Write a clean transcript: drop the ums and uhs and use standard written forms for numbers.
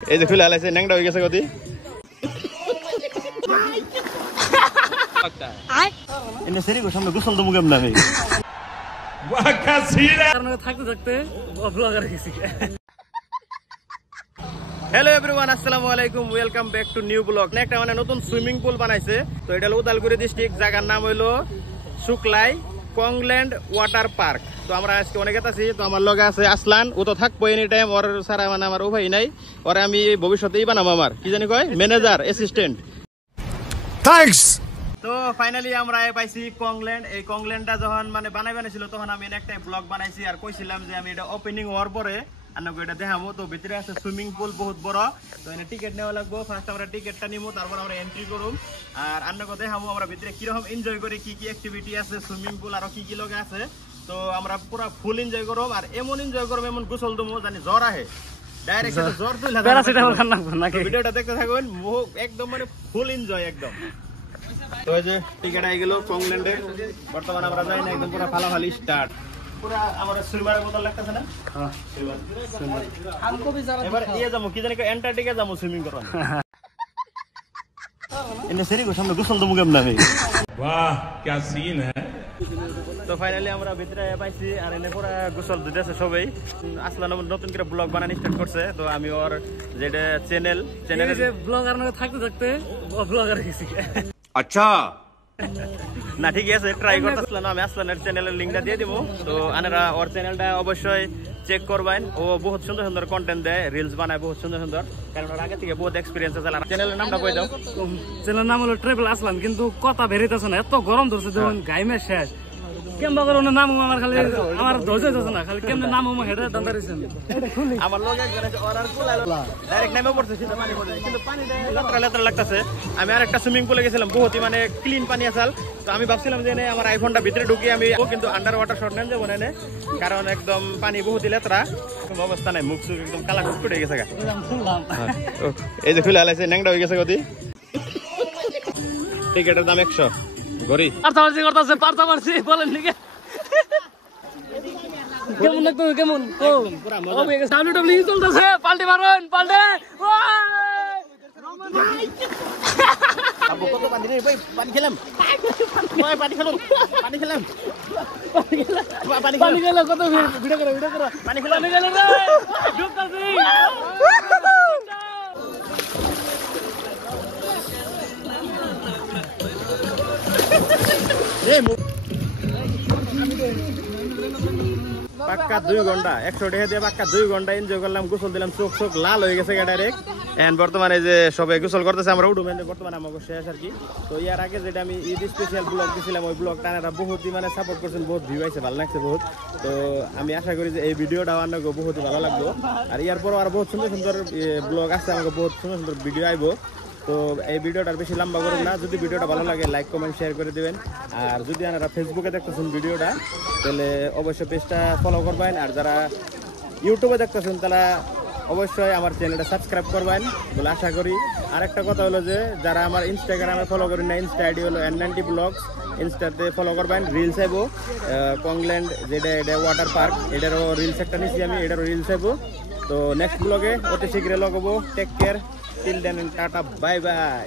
এই যে খুলে আলাইছে ন্যাংটা হয়ে গেছে গতি এনে সেরি গো সামনে গোসল দমু কেমন আমি ওয়াকা সিরা কারণ থাকতে থাকতে ব্লগার গেছি হ্যালো এভরিওয়ান আসসালামু আলাইকুম welcome back to new blog একটা মানে নতুন সুইমিং পুল বানাইছে তো এটা হলো উদালগুড়ি ডিস্ট্রিক্ট জায়গার নাম হলো শুকলাই কংল্যান্ড ওয়াটার পার্ক তো আমরা আজকে অনেক আছি তো আমার লগে আছে আসলান ও তো থাকবো এনি টাইম ওর সারা মানে আমার উপায় নাই ওরে আমি ভবিষ্যতেই বানাবো আমার কি জানি কয় ম্যানেজার অ্যাসিস্ট্যান্ট থ্যাঙ্কস তো ফাইনালি আমরা পাইছি কংল্যান্ড এই কংল্যান্ডটা যখন মানে বানাইছিল তখন আমি একটা ব্লগ বানাইছি আর কইছিলাম যে আমি এটা ওপেনিং হওয়ার পরে আন্নাকে এটা দেখাবো তো ভিতরে আছে সুইমিং পুল বহুত বড় তো এনে টিকিট নেওয়া লাগবো ফার্স্ট আমরা টিকিটটা নিবো তারপর আমরা এন্ট্রি করুম আর আন্নাকে দেখাবো আমরা ভিতরে কিরকম এনজয় করি কি কি অ্যাক্টিভিটি আছে সুইমিং পুল আর কি কি লগে আছে তো আমরা পুরো ফুল এনজয় করব আর এমন এনজয় করব এমন গোসল দমু জানি জ্বর আহে ডাইরেক্ট জ্বর তুইলা প্যারাসিটামল খান না নাকি ভিডিওটা দেখতে থাকুন একদম মানে ফুল এনজয় একদম তো এই যে টিকিট আই গেল কংল্যান্ডে বর্তমানে আমরা যাই না একদম পুরো ফালাফালি স্টার্ট পুরা আমারে সুইমারের মতো লাগতেছে না হ্যাঁ সুইমার আমকো भी जरा এবার ইয়ে যামু কি জানি অ্যান্টার্কটিকা যামু সুইমিং করব এনে সেরি গো সামনে গোসল দমু কেমন আমি বাহ কি সিন है তো ফাইনালি আমরা ভিতরে পাইছি আর এনে পুরা গোসল দিতেছে সবাই আসলান নতুন করে ব্লগ বানানো স্টার্ট করছে তো আমি ওর যেটা চ্যানেলে যে ব্লগার না থাকতে থাকতে ব্লগার গেছি আচ্ছা না ঠিক আছে ট্রাই করতেছিলাম আমি আসলানের চ্যানেলের লিংকটা দিয়ে দিব তো আনারা ওর চ্যানেলটা অবশ্যই চেক করবেন ও বহুত সুন্দর সুন্দর কন্টেন্ট দেয় রিলস বানায় বহুত সুন্দর সুন্দর কারণ ওর আগে থেকে বহুত এক্সপিরিয়েন্স আছে চ্যানেলের নামটা কই দাও চ্যানেলের নাম হলো ট্রাভেল আসলান কিন্তু কথা বেরিতেছে না এত গরম ধরছে যখন গাইমে শেষ কেমবা করে ওনার নাম আমার খালি আমার ধৈর্য ধরছে না খালি কেমনে নাম আমার হেডে দান্দা রইছে আমার লগে অর্ডার কুলালো ডাইরেক্ট নামে পড়ছে সিধা পানি পড়ছে কিন্তু পানিটা লেত্রা লেত্রা লাগতেছে আমি আরেকটা সুইমিং পুলে গেছিলাম বহুতই মানে ক্লিন পানি আসাল তো আমি ভাবছিলাম যে আমার আইফোনটা ভিতরে ঢুকিয়ে আমি কিন্তু আন্ডার ওয়াটার শট নেন যাবো না কারণ একদম পানি বহুতই লেত্রা কোনো অবস্থা নাই মুখ সুখ একদম কালা কুকুট হয়ে গেছে এই যে খুলে আলাইছে ন্যাংটা হয়ে গেছে গতি টিকেটের দাম 100 গরি পারতামারছি করতেছে পারতামারছি বলেন নাকি কেমন লাগতো কেমন ও পুরা মজা ডাব্লিউডব্লিউ চলতেছে পাল্টি মারুন পাল্টে আবু কত পানি রে ভাই পানি খেলাম ভাই পানি খেলাম পানি খেলাম কত ভিডিও করো পানি খেলাম রে ঢুকতাছি পাক্কা 2 ঘন্টা 100 টাকা দিয়ে পাক্কা 2 ঘন্টা এনজয় করলাম গোসল দিলাম চোখ চোখ লাল হয়ে গেছে ডাইরেক্ট এন্ড বর্তমানে যে সবাই গোসল করতেছে আমরা উঠুম বর্তমানে আমাকে শেষ আর কি তো ইয়ার আগে যেটা আমি ঈদ স্পেশাল ব্লগ দিয়েছিলাম ওই ব্লগটা আপনারা বহুতই মানে সাপোর্ট করছেন বহুত ভিউ আইছে ভালো লাগছে বহুত তো আমি আশা করি যে এই ভিডিওটা আপনাকে বহুতই ভালো লাগবে আর ইয়ার পর আর বহুত সুন্দর সুন্দর ব্লগ আছে আমাকে বহুত সুন্দর সুন্দর ভিডিও আইবো তো এই ভিডিওটা বেশি লম্বা করুন না যদি ভিডিওটা ভালো লাগে লাইক কমেন্ট শেয়ার করে দিবেন আর যদি আপনারা ফেসবুকে দেখতেছেন ভিডিওটা তাহলে অবশ্যই পেজটা ফলো করবেন আর যারা ইউটিউবে দেখতেছেন তারা অবশ্যই আমার চ্যানেলটা সাবস্ক্রাইব করবেন বলে আশা করি আর একটা কথা হলো যে যারা আমার ইনস্টাগ্রামে ফলো করেন না ইনস্টা আইডি হলো N90 ব্লগস ইনস্টাতে ফলো করবেন রিলস আইবো কংল্যান্ড যেটা এটা ওয়াটার পার্ক এটারও রিলস একটা নিচ্ছি আমি এটারও রিলস আইবো তো নেক্সট ব্লগে অতি শীঘ্রই লগাবো take care till then and tata bye bye